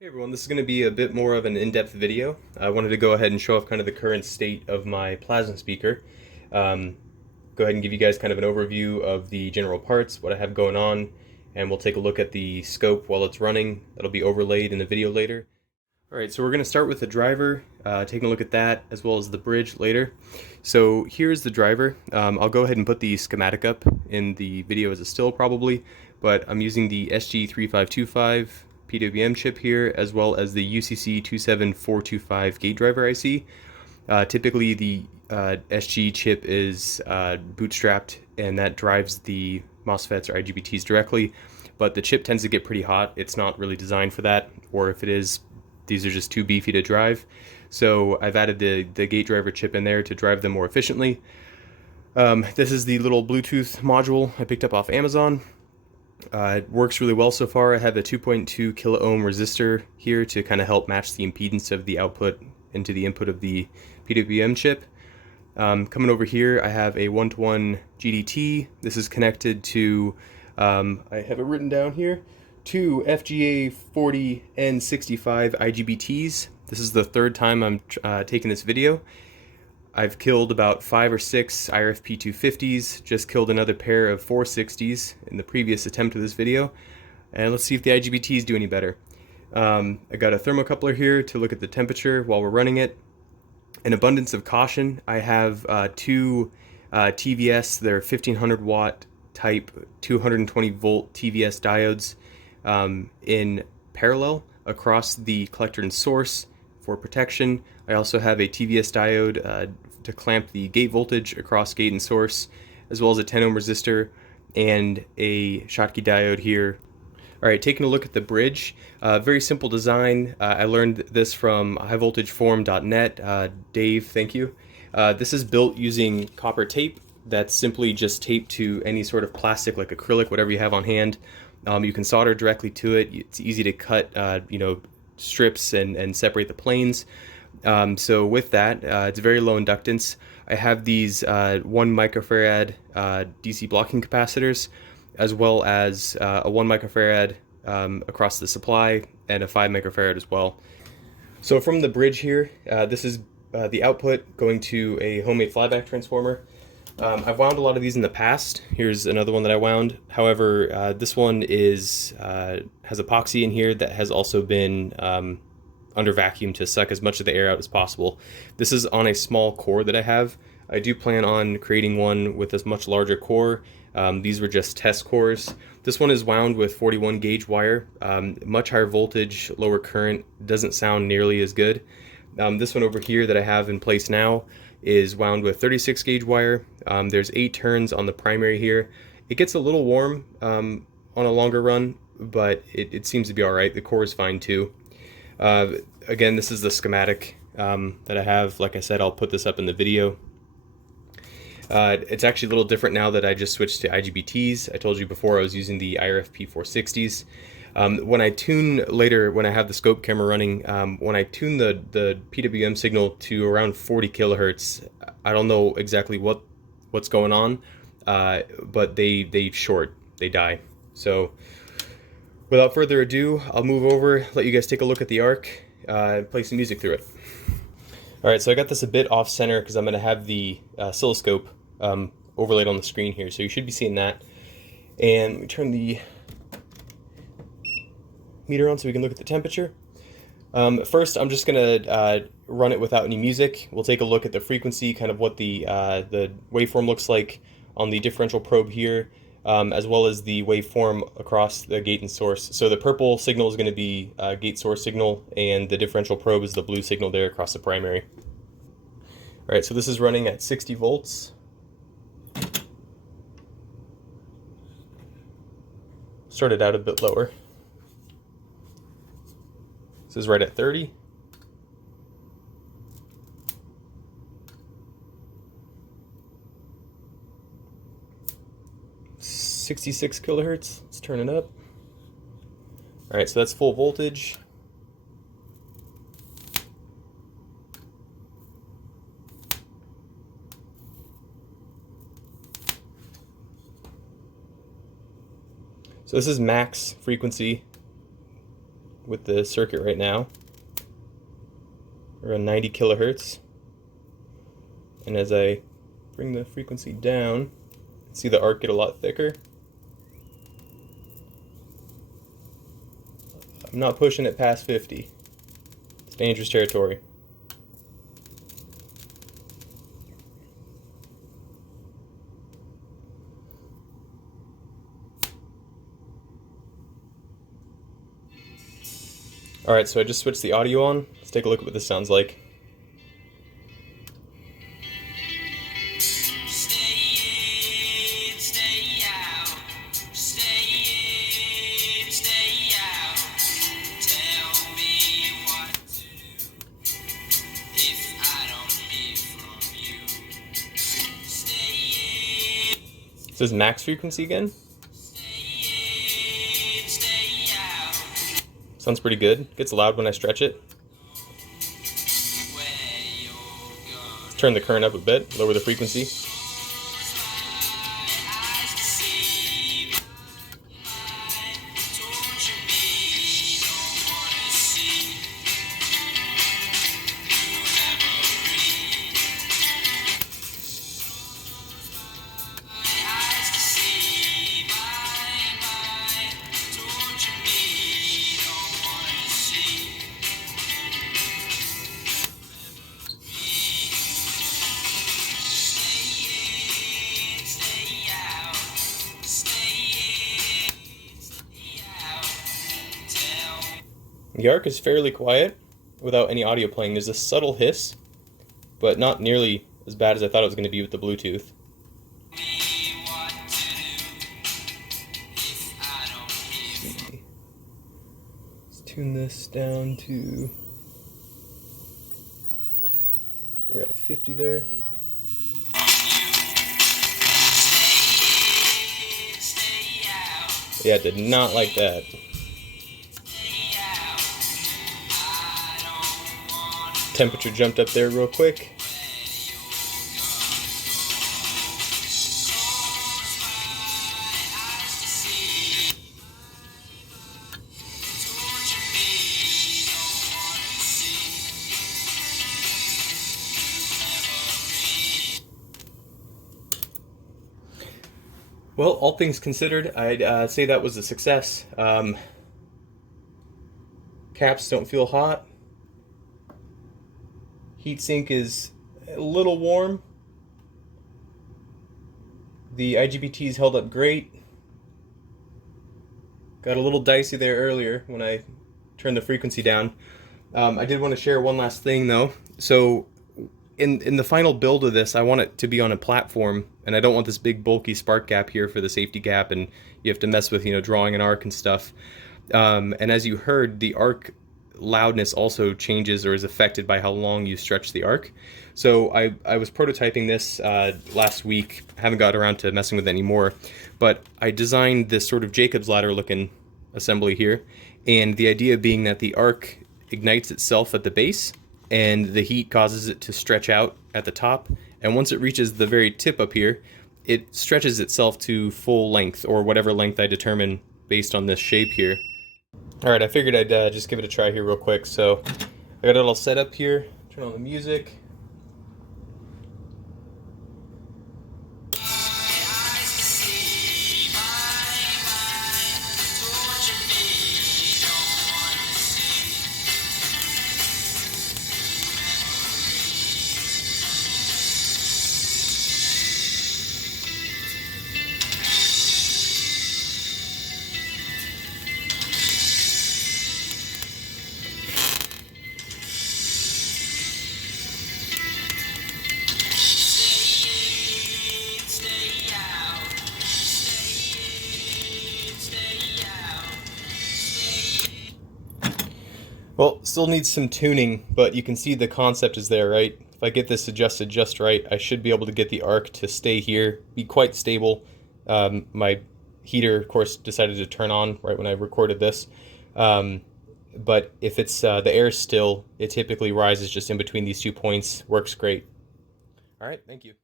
Hey everyone, this is going to be a bit more of an in-depth video. I wanted to go ahead and show off kind of the current state of my plasma speaker. Um, Go ahead and give you guys kind of an overview of the general parts, what I have going on, and we'll take a look at the scope while it's running. That'll be overlaid in the video later. Alright, so we're going to start with the driver, taking a look at that, as well as the bridge later. So here's the driver. I'll go ahead and put the schematic up in the video as a still probably, but I'm using the SG3525 PWM chip here, as well as the UCC 27425 gate driver IC. Typically the SG chip is bootstrapped, and that drives the MOSFETs or IGBTs directly, but the chip tends to get pretty hot. It's not really designed for that, or if it is, these are just too beefy to drive. So I've added the gate driver chip in there to drive them more efficiently. This is the little Bluetooth module I picked up off Amazon. It works really well so far. I have a 2.2 kilo ohm resistor here to kind of help match the impedance of the output into the input of the PWM chip. Coming over here, I have a 1-to-1 GDT. This is connected to, I have it written down here, two FGA 40N65 IGBTs. This is the third time I'm taking this video. I've killed about 5 or 6 IRFP 250s, just killed another pair of 460s in the previous attempt of this video, and let's see if the IGBTs do any better. I got a thermocoupler here to look at the temperature while we're running it. An abundance of caution, I have two TVS, they're 1500 watt type 220 volt TVS diodes in parallel across the collector and source for protection. I also have a TVS diode to clamp the gate voltage across gate and source, as well as a 10 ohm resistor and a Schottky diode here. Alright, taking a look at the bridge, very simple design. I learned this from highvoltageforum.net. Dave, thank you. This is built using copper tape that's simply just taped to any sort of plastic like acrylic, whatever you have on hand. You can solder directly to it. It's easy to cut strips and separate the planes. So with that, it's very low inductance. I have these 1 microfarad DC blocking capacitors, as well as a 1 microfarad across the supply and a 5 microfarad as well. So from the bridge here, this is the output going to a homemade flyback transformer. I've wound a lot of these in the past. Here's another one that I wound. However, this one is has epoxy in here that has also been under vacuum to suck as much of the air out as possible. This is on a small core that I have. I do plan on creating one with a much larger core. These were just test cores. This one is wound with 41 gauge wire, much higher voltage, lower current, doesn't sound nearly as good. This one over here that I have in place now is wound with 36 gauge wire. There's 8 turns on the primary here. It gets a little warm on a longer run, but it seems to be alright. The core is fine too. Again, this is the schematic that I have. Like I said, I'll put this up in the video. It's actually a little different now that I just switched to IGBTs. I told you before I was using the IRFP 460s. When I tune later, when I have the scope camera running, when I tune the PWM signal to around 40 kilohertz, I don't know exactly what's going on, but they short, they die. So without further ado, I'll move over, let you guys take a look at the ARC, play some music through it. Alright, so I got this a bit off center because I'm going to have the oscilloscope overlaid on the screen here, so you should be seeing that. And let me turn the meter on so we can look at the temperature. First, I'm just going to run it without any music. We'll take a look at the frequency, kind of what the waveform looks like on the differential probe here, as well as the waveform across the gate and source. So the purple signal is going to be gate source signal, and the differential probe is the blue signal there across the primary. Alright, so this is running at 60 volts. Started out a bit lower. This is right at 30. $66 kilohertz. Let's turn it up. Alright, so that's full voltage. So this is max frequency. with the circuit right now, around 90 kilohertz. And as I bring the frequency down, see the arc get a lot thicker. I'm not pushing it past 50. It's dangerous territory. Alright, so I just switched the audio on. Let's take a look at what this sounds like. This is max frequency again. Sounds pretty good. Gets loud when I stretch it. Turn the current up a bit, lower the frequency. The arc is fairly quiet without any audio playing. There's a subtle hiss, but not nearly as bad as I thought it was going to be with the Bluetooth. Let's tune this down to... We're at 50 there. Yeah, I did not like that. Temperature jumped up there real quick. Well, all things considered, I'd say that was a success. Caps don't feel hot. Heatsink is a little warm. The IGBTs held up great. Got a little dicey there earlier when I turned the frequency down. I did want to share one last thing though. So in the final build of this, I want it to be on a platform, and I don't want this big bulky spark gap here for the safety gap, and you have to mess with, drawing an arc and stuff. And as you heard, the arc loudness also changes or is affected by how long you stretch the arc. So I was prototyping this last week. Haven't got around to messing with it anymore, but I designed this sort of Jacob's ladder looking assembly here, and the idea being that the arc ignites itself at the base and the heat causes it to stretch out at the top, and once it reaches the very tip up here, it stretches itself to full length, or whatever length I determine based on this shape here. Alright, I figured I'd just give it a try here real quick. So I got it all set up here. Turn on the music. Well, still needs some tuning, but you can see the concept is there, right? If I get this adjusted just right, I should be able to get the arc to stay here, be quite stable. My heater, of course, decided to turn on right when I recorded this. But if it's the air still, it typically rises just in between these 2 points. Works great. All right, thank you.